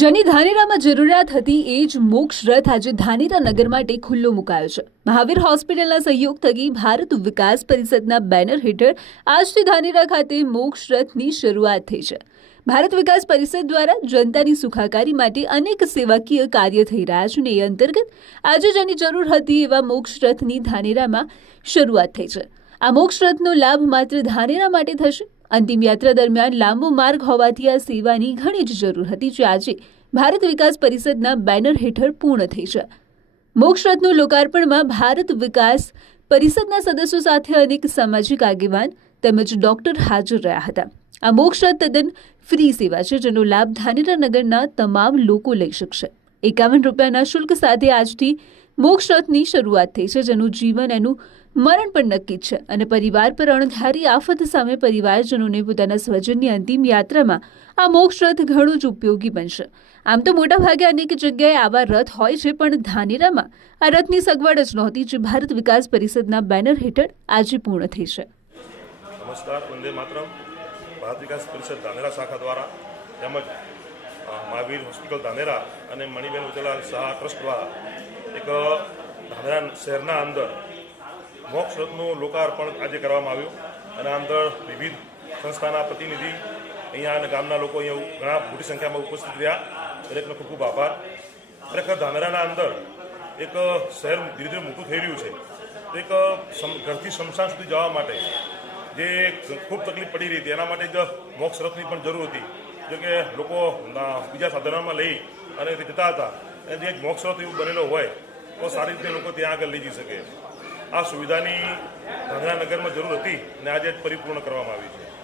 જેની ધાનેરામાં જરૂરિયાત હતી એ જ મોક્ષ રથ આજે ધાનેરા નગર માટે ખુલ્લો મુકાયો છે. મહાવીર હોસ્પિટલના સહયોગ થકી ભારત વિકાસ પરિષદના બેનર હેઠળ આજથી ધાનેરા ખાતે મોક્ષ રથની શરૂઆત થઈ છે. ભારત વિકાસ પરિષદ દ્વારા જનતાની સુખાકારી માટે અનેક સેવાકીય કાર્ય થઈ રહ્યા છે અને એ અંતર્ગત આજે જેની જરૂર હતી એવા મોક્ષ રથની ધાનેરામાં શરૂઆત થઈ છે. આ મોક્ષ રથનો લાભ માત્ર ધાનેરા માટે થશે અંતિમ યાત્રા દરમિયાન લાંબો માર્ગ હોવાથી આ સેવાની ઘણી જ જરૂર હતી, જે આજે ભારત વિકાસ પરિષદના બેનર હેઠળ પૂર્ણ થઈ છે. મોક્ષરથનું લોકાર્પણમાં ભારત વિકાસ પરિષદના સદસ્યો સાથે અનેક સામાજિક આગેવાન તેમજ ડોક્ટર હાજર રહ્યા હતા. આ મોક્ષરથ તદ્દન ફ્રી સેવા છે, જેનો લાભ ધાનેરા નગરના તમામ લોકો લઈ શકશે. એકાવન રૂપિયાના શુલ્ક સાથે આજથી મોક્ષ શરૂઆત થઈ છે, જેનું જીવન એનું મરણ પણ નક્કી છે. અને પરિવાર પર અણધારી આફત સામે પરિવારજનોને પોતાના સ્વજનની અંતિમ યાત્રામાં આ મોક્ષ ઘણું જ ઉપયોગી બનશે. આમ તો મોટાભાગે અનેક જગ્યાએ આવા રથ હોય છે, પણ ધાનેરામાં આ રથની સગવડ જ નહોતી, જે ભારત વિકાસ પરિષદના બેનર હેઠળ આજે પૂર્ણ થઈ છે. નમસ્કાર, વંદે માતરમ. ભારત વિકાસ પરિષદ ધાનેરા શાખા દ્વારા તેમજ મહાવીર હોસ્પિટલ ધાનેરા અને મણિબેન ઉજલા શાહ ટ્રસ્ટ દ્વારા એક ધાનેરા શહેરના અંદર મોક્ષ રથનું લોકાર્પણ આજે કરવામાં આવ્યું અને અંદર વિવિધ સંસ્થાના પ્રતિનિધિ અહીંયા અને ગામના લોકો અહીંયા ઘણા મોટી સંખ્યામાં ઉપસ્થિત રહ્યા. દરેકનો ખૂબ ખૂબ આભાર. ખરેખર ધાનેરાના અંદર એક શહેર ધીરે ધીરે મોટું થઈ રહ્યું છે. તો એક ઘરથી શમશાન સુધી જવા માટે જે ખૂબ તકલીફ પડી રહી હતી, એના માટે જ મોક્ષ રથની પણ જરૂર હતી. જો કે લોકો બીજા સાધનોમાં લઈ અને જતા હતા. અને જે મોક્ષ રથ એવું બનેલો હોય તો સારી રીતે લોકો ત્યાં આગળ લઈ જઈ શકે. આ સુવિધાની ગાંધીનગરમાં જરૂર હતી અને આજે પરિપૂર્ણ કરવામાં આવી છે.